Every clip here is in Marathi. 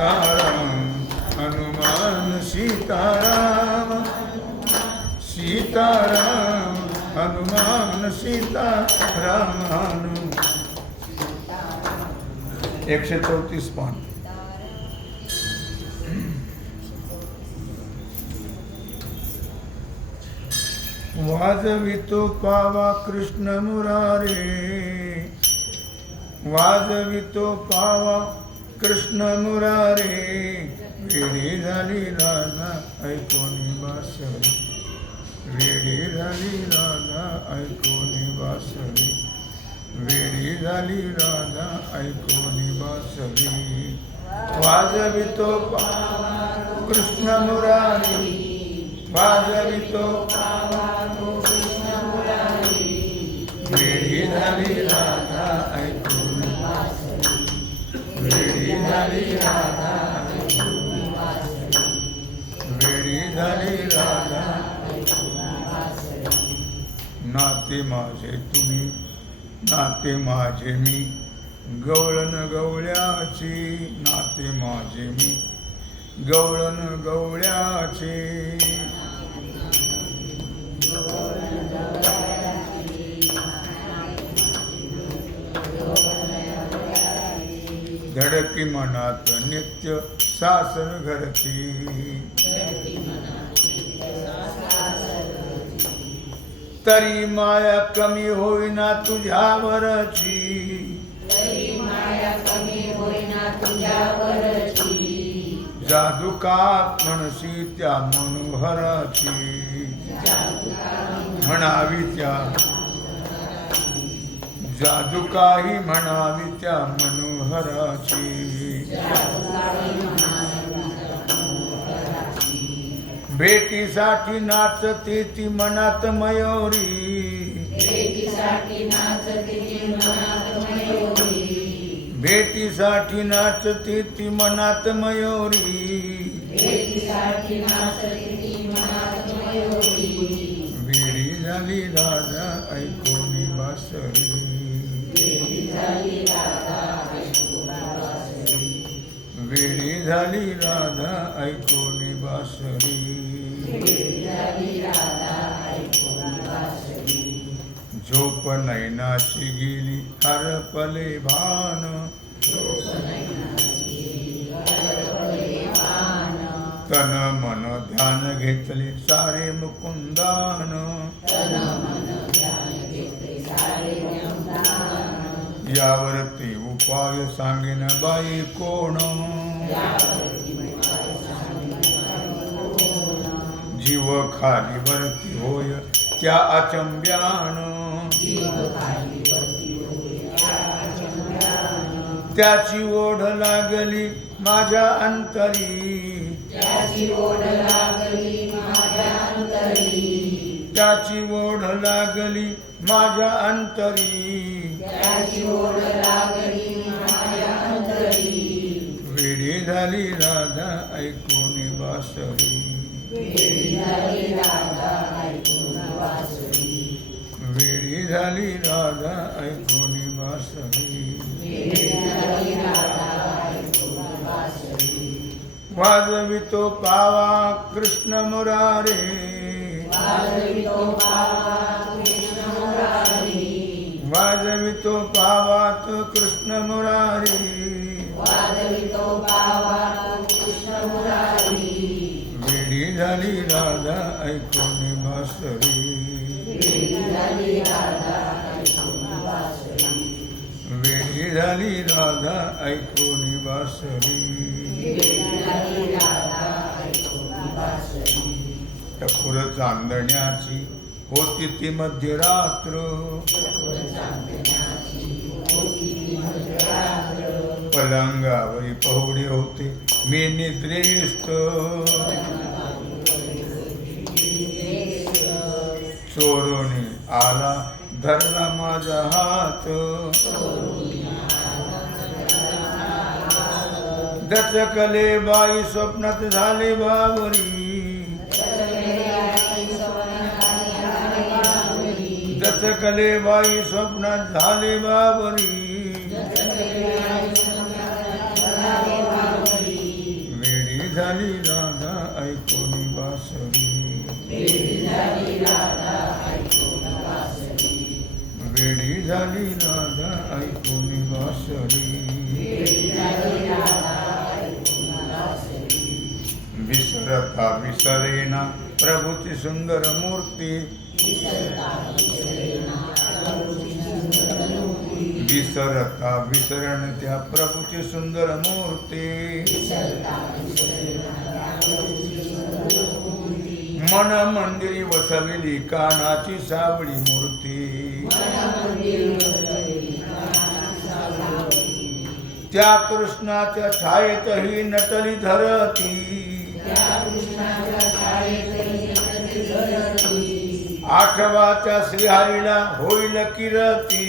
सीताराम हनुमान सीताराम सीताराम हनुमान सीताराम हनुमान। एकशे चौतीस पान. वाजवितो पावा कृष्ण मुरारे वाजवितो पावा कृष्ण मुरारे वेडी झाली राधा ऐकोनी बासरी वेडी झाली राधा ऐकोनी बासरी वेडी झाली राधा ऐकोनी बासरी वाजवितो कृष्ण मुरारी. वाजवितो झाली राधा वेडी झाली राधा. नाते माझे तुम्ही नाते माझे मी. गवळण गवळ्याची नाते माझे मी. गवळण गवळ्याचे. धडकी मनात नित्य सासर घरची. तरी माया कमी होईना तुझ्यावरची. जादू का म्हणशी त्या मनोहराची. म्हणावी त्या जादू काही म्हणावी त्या मनोहराची. भेटीसाठी नाचते ती मनात मयोरी. भेटीसाठी नाचते ती मनात मयोरी. वेडी झाली राजा ऐकोनी बासरी. झाली राधा ऐकोनी बासरी झोप नैनाची गेली हरपले भान तन मन ध्यान घेतले सारे मुकुंदान यावरती उपाय सांगेन बाई कोण जीव खाली वरती होय त्या अचंब्यान. त्याची ओढ लागली माझ्या अंतरी. त्याची ओढ लागली माझ्या अंतरी. वेडी झाली राधा ऐकून बासरी वेडी झाली राधा ऐकून बासरी वाजवितो पावा कृष्ण मुरारे. वाजवितो पावात कृष्ण ऐकून बासरी वेडी झाली राधा ऐकून बासरी टकुर चांदण्याची होती ती मध्यरात्र. पलंगावरी पहुडे होते मी निद्रेस्त चोरून आला धरला माझा हात. दचकले बाई स्वप्नात झाले बाबरी दचकले बाई स्वप्नात झाले बाबरी झाली ऐकोनी बासरी विसरता विसरेना प्रभूची सुंदर मूर्ती. विसरता विसरण त्या प्रभूची सुंदर मूर्ती. मन मंदिरी वसविली कानाची सावळी मूर्ती. त्या कृष्णाच्या छायेतही नटली धरती. आठवाच्या श्रीहरीला होईल किरती.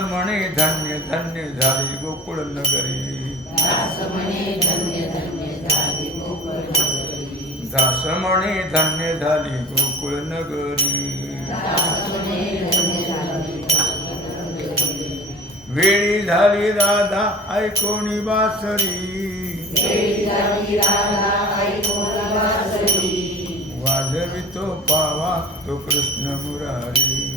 म्हणे धन्य धन्य झाली गोकुळ नगरी. दास म्हणे धन्य झाली गोकुळ नगरी. वेळी झाली राधा ऐकोणी बासरी. वाजवितो पावा तो कृष्ण मुरारी.